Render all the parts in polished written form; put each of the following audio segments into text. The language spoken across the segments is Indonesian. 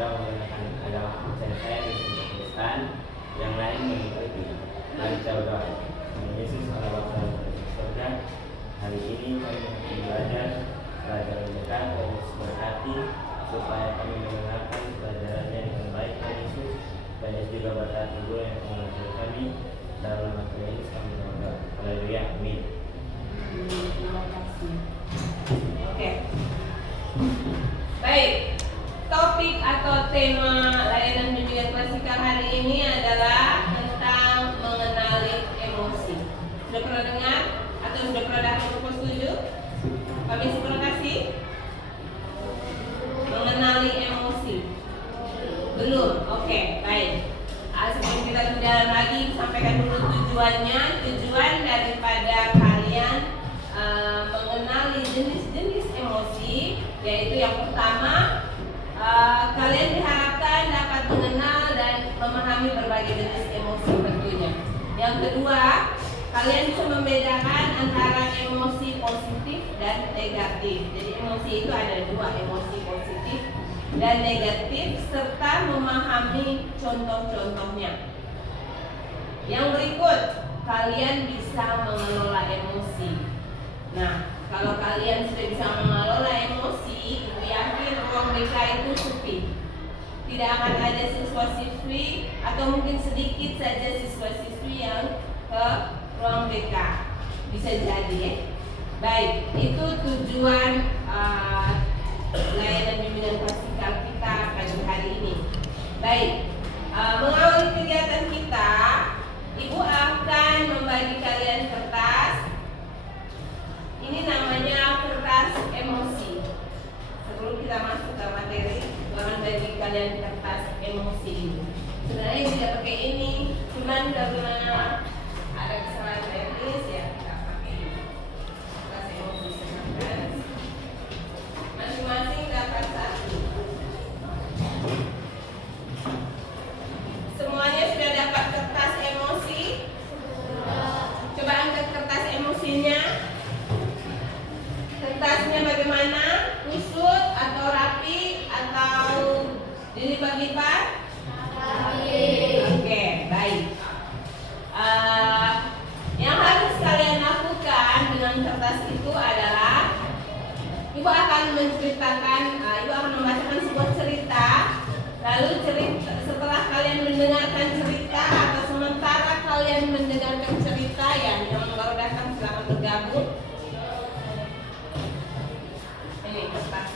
ada menggunakan agama percaya saya di Kristen, yang lain mengikuti. Mari kita berdoa. Tuhan Yesus Allah Bapa yang ada di surga, hari ini kami akan belajar pelajaran dekat dan Yesus berkati supaya kami mendengarkan pelajarannya dengan baik Tuhan Yesus, dan Yesus juga berkati guru yang mengajar kami dalam nama Tuhan Yesus kami berdoa. Haleluya, amin. Terima kasih. Oke. Baik. Topik atau tema layanan bimbingan klasikal hari ini adalah tentang mengenali emosi. Sudah pernah dengar atau sudah pernah datang ke pos 7? Kami terima kasih. Mengenali emosi. Belum? Oke, baik. Sebelum kita berjalan lagi, sampaikan dulu tujuannya. Tujuan daripada kalian mengenali jenis-jenis emosi, yaitu yang pertama, kalian diharapkan dapat mengenal dan memahami berbagai jenis emosi tentunya. Yang kedua, kalian bisa membedakan antara emosi positif dan negatif. Jadi emosi itu ada dua, emosi positif dan negatif, serta memahami contoh-contohnya. Yang berikut, kalian bisa mengelola emosi. Nah, kalau kalian sudah bisa mengelola emosi, Ibu yakin ruang BK itu sepi. Tidak akan ada siswa-siswi atau mungkin sedikit saja siswa-siswi yang ke ruang BK. Bisa jadi ya. Baik, itu tujuan layanan bimbingan klasikal kita pada hari ini. Baik, mengawali kegiatan kita, Ibu akan membagi kalian kertas. Ini namanya kertas emosi. Sebelum kita masuk ke materi, jangan bagi kalian kertas emosi ini. Sebenarnya tidak pakai ini, cuman karena ada kesalahan teknis ya kita pakai ini. Kertas emosi silahkan. Masing-masing dapat satu. Semuanya sudah dapat kertas emosi? Coba angkat kertas emosinya. Kertasnya bagaimana? Kusut atau rapi atau dilipat-lipat? Rapi. Oke, baik. Yang harus kalian lakukan dengan kertas itu adalah Ibu akan menceritakan, Ibu akan membacakan sebuah cerita. Lalu setelah kalian mendengarkan cerita atau sementara kalian mendengarkan cerita, yang baru datang silakan bergabung. Ini kertas.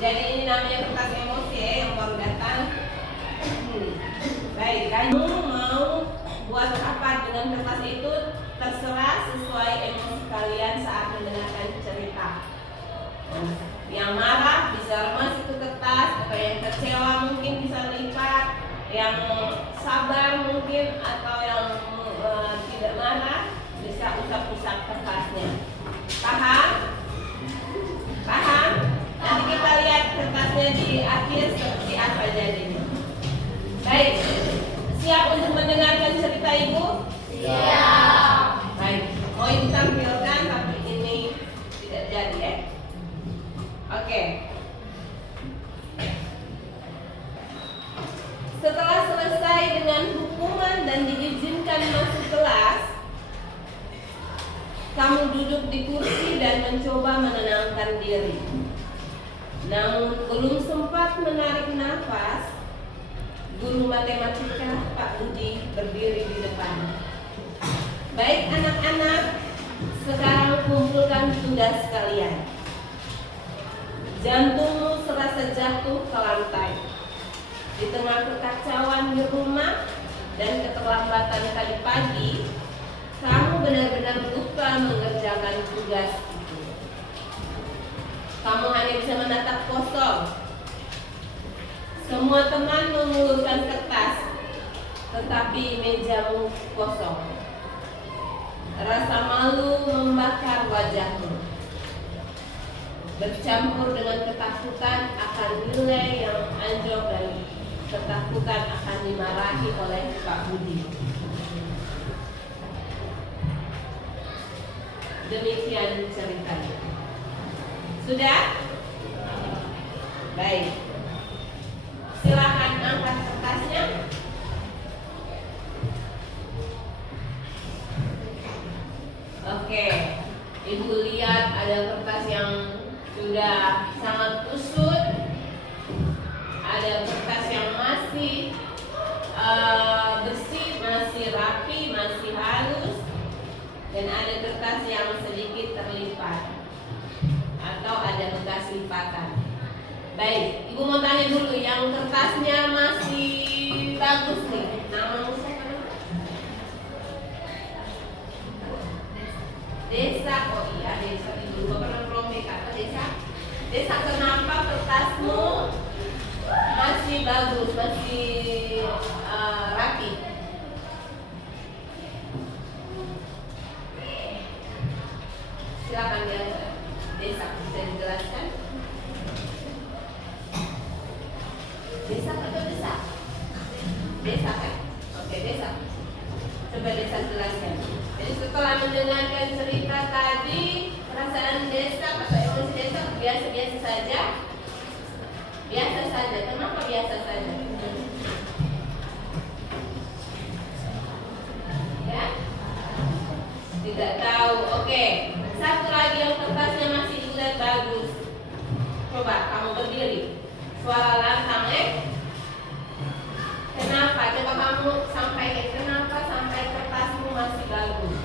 Jadi ini namanya kertas emosi ya, yang baru datang. Baik, kamu mau buat apa dengan kertas itu terserah sesuai emosi kalian saat mendengarkan cerita. Yang marah bisa remas itu kertas, atau yang kecewa mungkin bisa lipat, yang sabar mungkin, atau yang tidak marah bisa usap-usap kertasnya. Paham? Paham? Nanti kita lihat kertasnya di akhir seperti apa jadinya. Baik, siap untuk mendengarkan cerita Ibu? Siap. Baik, mau Ibu tampilkan tapi ini tidak jadi ya. Oke. Setelah selesai dengan hukuman dan diizinkan masuk kelas, kamu duduk di kursi dan mencoba menenangkan diri. Namun belum sempat menarik nafas, guru matematika Pak Budi berdiri di depan. Baik anak-anak, sekarang kumpulkan tugas kalian. Jantungmu serasa jatuh ke lantai. Di tengah kekacauan di rumah dan keterlambatan tadi pagi, kamu benar-benar lupa mengerjakan tugas itu. Kamu hanya bisa menatap kosong. Semua teman mengulurkan kertas, tetapi mejamu kosong. Rasa malu membakar wajahmu, bercampur dengan ketakutan akan nilai yang anjlok dan ketakutan akan dimarahi oleh Pak Budi. Demikian ceritanya. Sudah? Baik. sangat kusut, ada kertas yang masih bersih, masih rapi, masih halus, dan ada kertas yang sedikit terlipat atau ada bekas lipatan. Baik, Ibu mau tanya dulu, yang kertasnya masih bagus nih, nama siapa? Desa, oh iya Desa, Ibu pernah promek apa Desa? Desa, kenapa kertasmu masih bagus, masih rapi? Silakan ya Desa, bisa dijelaskan? Desa atau Desa? Desa kan? Oke, Desa. Coba Desa jelaskan. Jadi setelah mendengarkan cerita tadi, perasaan Desa atau emosi Desa biasa-biasa saja? Biasa saja. Kenapa biasa saja? Ya? Tidak tahu. Oke. Satu lagi yang kertasnya masih juga bagus. Coba kamu berdiri. Suara lantang, Kenapa? Coba kamu sampaikan kenapa sampai kertasmu masih bagus.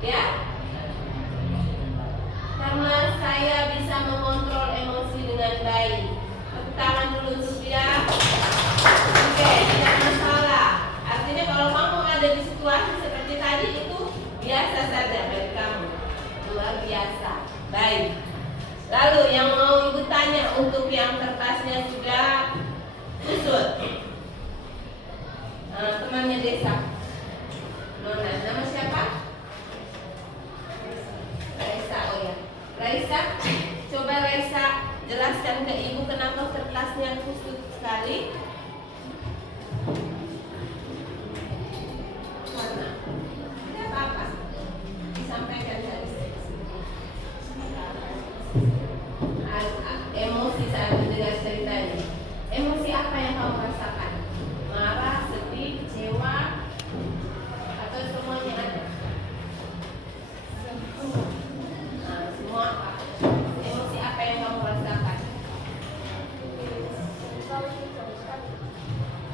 Ya? Karena saya bisa mengontrol emosi dengan baik. Tepuk tangan dulu untuk dia. Oke, tidak masalah. Artinya kalau kamu ada di situasi seperti tadi itu biasa saja bagi kamu. Luar biasa. Baik. Lalu yang mau Ibu tanya untuk yang kertasnya sudah kusut, temannya Desa, Nona, nama siapa? Raisa, oh ya, Raisa, coba Raisa jelaskan ke Ibu kenapa kertasnya kusut sekali. Karena tidak apa-apa, disampaikan saja. Emosi saat mendengar ceritanya. Emosi apa yang kamu rasakan? Marah, sedih, kecewa, atau semuanya ada? Semua apa? Emosi apa yang kamu rasakan?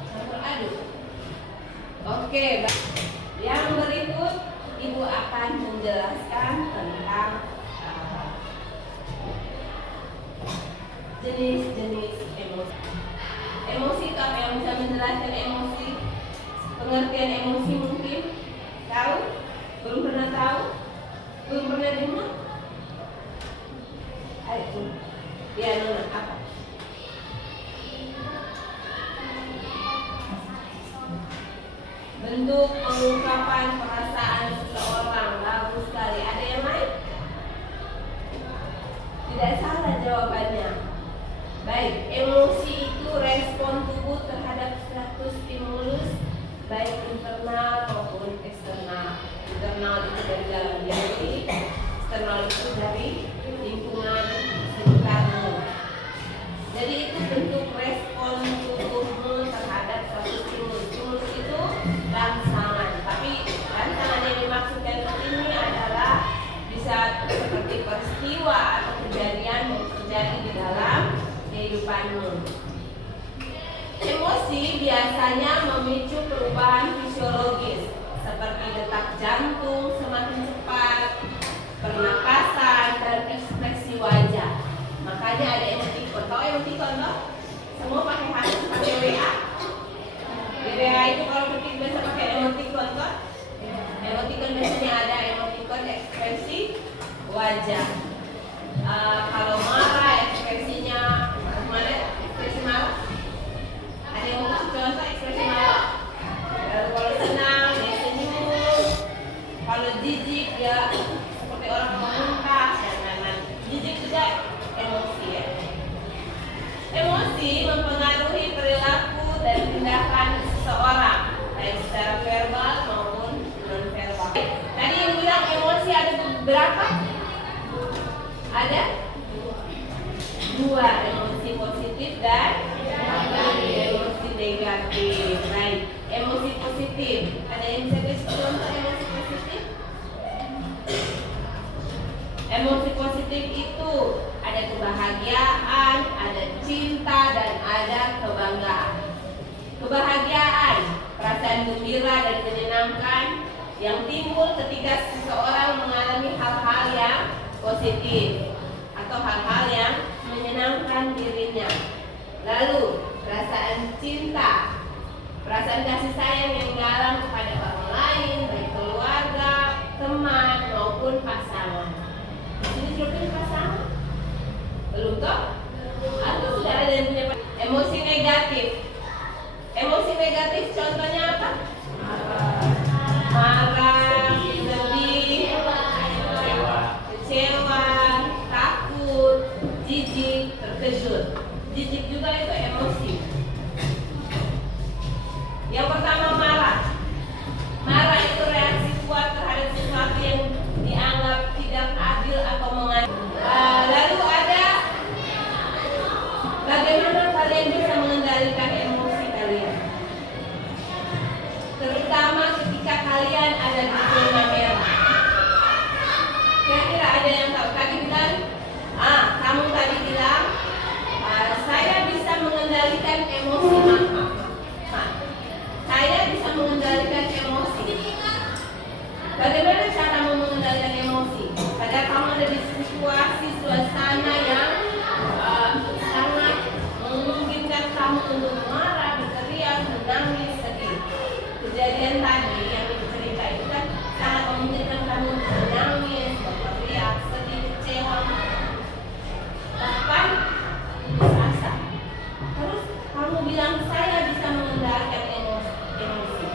Campur aduk. Oke, yang berikut Ibu akan menjelaskan tentang jenis-jenis emosi. Emosi itu apa yang bisa menjelaskan emosi? Pengertian emosi mungkin? Tahu? Belum pernah tahu? Belum pernah dengar? Ayo, ya Nona, apa? Bentuk pengungkapan perasaan seseorang. Bagus sekali. Ada yang lain? Tidak salah jawabannya. Baik, emosi itu respon tubuh terhadap suatu stimulus baik internal maupun eksternal. Internal itu dari dalam diri, eksternal itu dari lingkungan sekitarmu. Jadi itu bentuk respon tubuhmu terhadap suatu stimulus. Stimulus itu rangsangan, tapi rangsangan yang dimaksudkan ini adalah bisa seperti peristiwa atau kejadian yang terjadi di dalam kehidupanmu. Emosi biasanya memicu perubahan fisiologis seperti detak jantung semakin cepat, pernapasan, dan ekspresi wajah. Makanya ada emoticon. Tahu emoticon toh? Semua pakai hati, pakai WA. Di WA itu kalau ketik biasa pakai emoticon toh? Emoticon biasanya ada emoticon ekspresi wajah. Kalau marah ekspresinya mana? Ekspresi marah. Ada yang mau kasih contoh ekspresi marah? Lalu kalau senang dia senyum. Kalau jijik dia seperti orang memuntah dan lain-lain. Jijik juga emosi ya. Emosi mempengaruhi perilaku dan tindakan seseorang baik secara verbal maupun non-verbal. Tadi yang bilang emosi ada berapa? Ada 2, emosi positif dan emosi negatif. Baik, emosi positif. Ada yang bisa kasih contoh emosi positif? Emosi positif pada kebanggaan. Kebahagiaan, perasaan gembira dan menyenangkan yang timbul ketika seseorang mengalami hal-hal yang positif atau hal-hal yang menyenangkan dirinya. Lalu, perasaan cinta, perasaan kasih sayang yang dalam kepada orang lain, baik keluarga, teman, maupun pasangan. Di sini sudah punya pasangan? Belum toh? Atau sudah ada yang punya pasangan? Emosi negatif. Emosi negatif contohnya apa? Marah, sedih, kecewa, takut, jijik, terkejut. Jijik juga itu emosi. Yang pertama marah. Marah itu reaksi kuat terhadap sesuatu yang dianggap tidak adil atau mengadil. Lalu ada bagaimana kalian bisa mengendalikan emosi kalian, terutama ketika kalian ada di zona merah. Kira-kira ada yang tahu? Tadi bilang, kamu tadi bilang saya bisa mengendalikan emosi. Saya bisa mengendalikan emosi. Bagaimana cara mengendalikan emosi? Pada kamu ada di situasi suasana yang sangat memungkinkan kamu untuk marah, berteriak, menangis, sedih. Kejadian tadi yang dicerita itu kan sangat memungkinkan kamu untuk menangis, berteriak, sedih, kecewa, bahkan putus asa. Terus kamu bilang saya bisa mengendalikan emosi.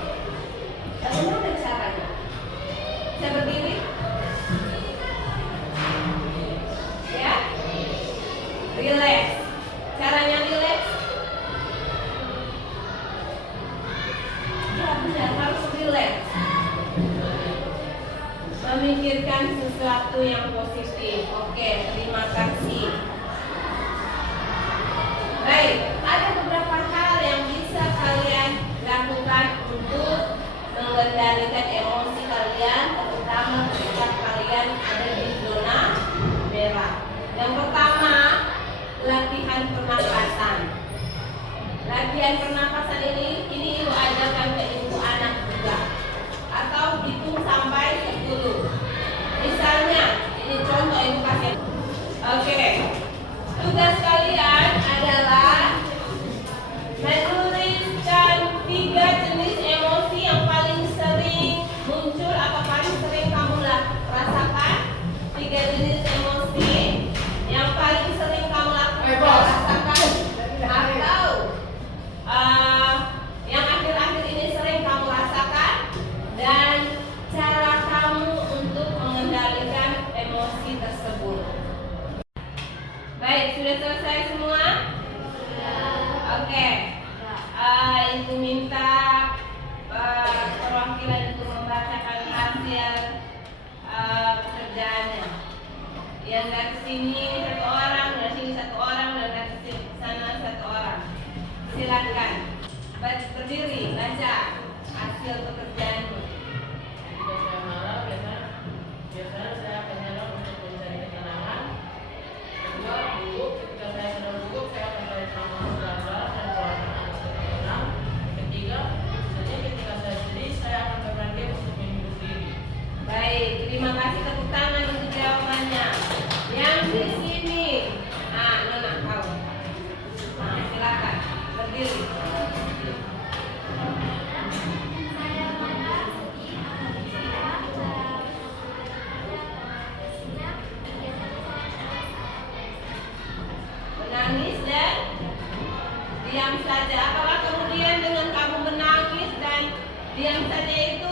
Bagaimana caranya? Bisa berdiri? Ya? Relax. Caranya relax? Ya benar, harus relax. Memikirkan sesuatu yang positif. Oke, terima kasih. Baik, ada beberapa hal yang bisa kalian lakukan untuk mengendalikan emosi kalian, terutama ketika kalian ada di zona merah. Yang pertama, latihan pernapasan. Latihan pernapasan ini ibu ajarkan ke ibu anak juga, atau hitung sampai 10. Misalnya, ini contoh ibu kasih. Oke. Tugas kalian adalah menuliskan 3 jenis emosi yang paling sering muncul atau paling sering kamu rasakan. 3 jenis emosi yang paling sering kamu rasakan, atau yang akhir-akhir ini sering kamu rasakan, dan cara kamu untuk mengendalikan emosi tersebut. Baik, sudah selesai semua? Oke. Ibu minta perwakilan untuk membacakan hasil pekerjaannya. Yang dari sini 1 orang, dari sini 1 orang, dan dari sana 1 orang. Silakan berdiri, baca hasil pekerjaanmu. Ketika saya marah, biasanya saya akan nyerang untuk mencari ketenangan. Kedua, gugup. Ketika saya sedang gugup, saya akan cari tanaman berat dan pewarnaan untuk tenang. Ketiga, sedih. Ketika saya sedih, saya akan berpikir untuk menghibur diri. Baik, terima kasih, tepuk tangan untuk jawabannya. Yang di sini, Nona kau. Silakan berdiri. Menangis dan diam saja. Apakah kemudian dengan kamu menangis dan diam saja itu